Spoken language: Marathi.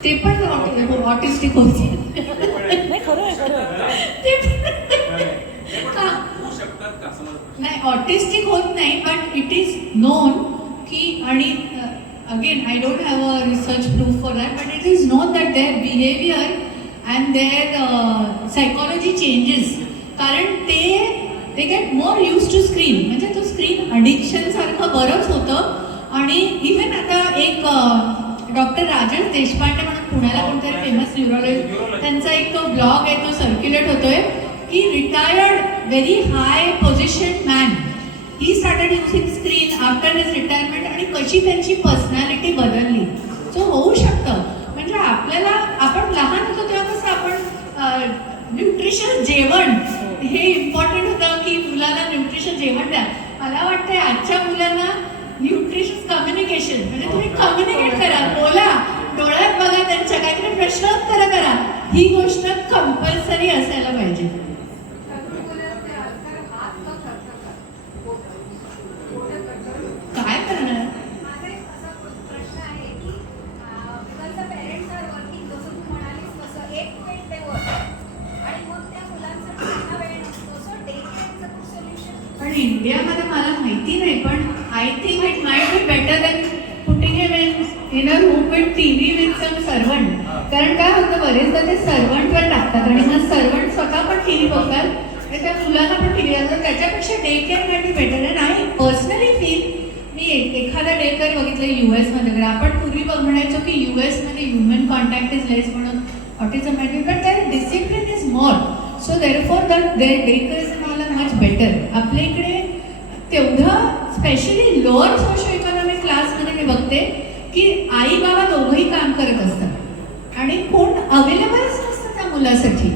ते पण ऑटिस्टिक होते. नाही खरं आहे नाही ऑटिस्टिक होत नाही, पण इट इज नोन की, आणि again I don't have a research proof for that, but it is known that their behaviour and their psychology changes, कारण ते get more used to screen. म्हणजे तो स्क्रीन अडिक्शन सारखं बरंच होतं. आणि इव्हन आता एक डॉक्टर राजेश देशपांडे म्हणून पुण्याला कोणतरी फेमस न्यूरोलॉजिस्ट, त्यांचा एक तो ब्लॉग आहे, तो सर्क्युलेट होतोय की retired very high position man he started using screen after his retirement, आणि कशी त्यांची पर्सनॅलिटी बदलली. सो होऊ शकतं. म्हणजे आपल्याला, आपण लहान होतो तेव्हा कसं आपण न्यूट्रिशन जेवण हे इम्पॉर्टंट होतं की मुलाला न्यूट्रिशन जेवण द्या. मला वाटतंय आजच्या मुलांना न्यूट्रिशन कम्युनिकेशन, म्हणजे तुम्ही कम्युनिकेट करा, बोला, डोळ्यात बघा त्यांच्या, काहीतरी प्रश्नोत्तर करा, ही गोष्ट कंपल्सरी असायला पाहिजे. काय करणार? पण इंडियामध्ये मला माहिती नाही, पण I think it might be better than putting him in a room with TV with some servant. कारण काय होतं, बरेचदा ते सर्वंटवर टाकतात आणि मग सर्वंट स्वतः पण टीव्ही बघतात आणि त्या मुलांना पण टीव्ही असतात. त्याच्यापेक्षा day care might be better. And I personally feel, मी एखादा डे केअर बघितलं US मध्ये. आपण पूर्वी म्हणायचो की US मध्ये ह्युमन कॉन्टॅक्ट इज लेस म्हणून autism might be, but their discipline is more. So therefore that their day care is much better. आपल्या इकडे तेवढं, स्पेशली लोअर सोशो इकॉनॉमिक क्लासमध्ये मी बघते की आई बाबा दोघंही काम करत असतात आणि कोण अवेलेबलच नसतं त्या मुलासाठी.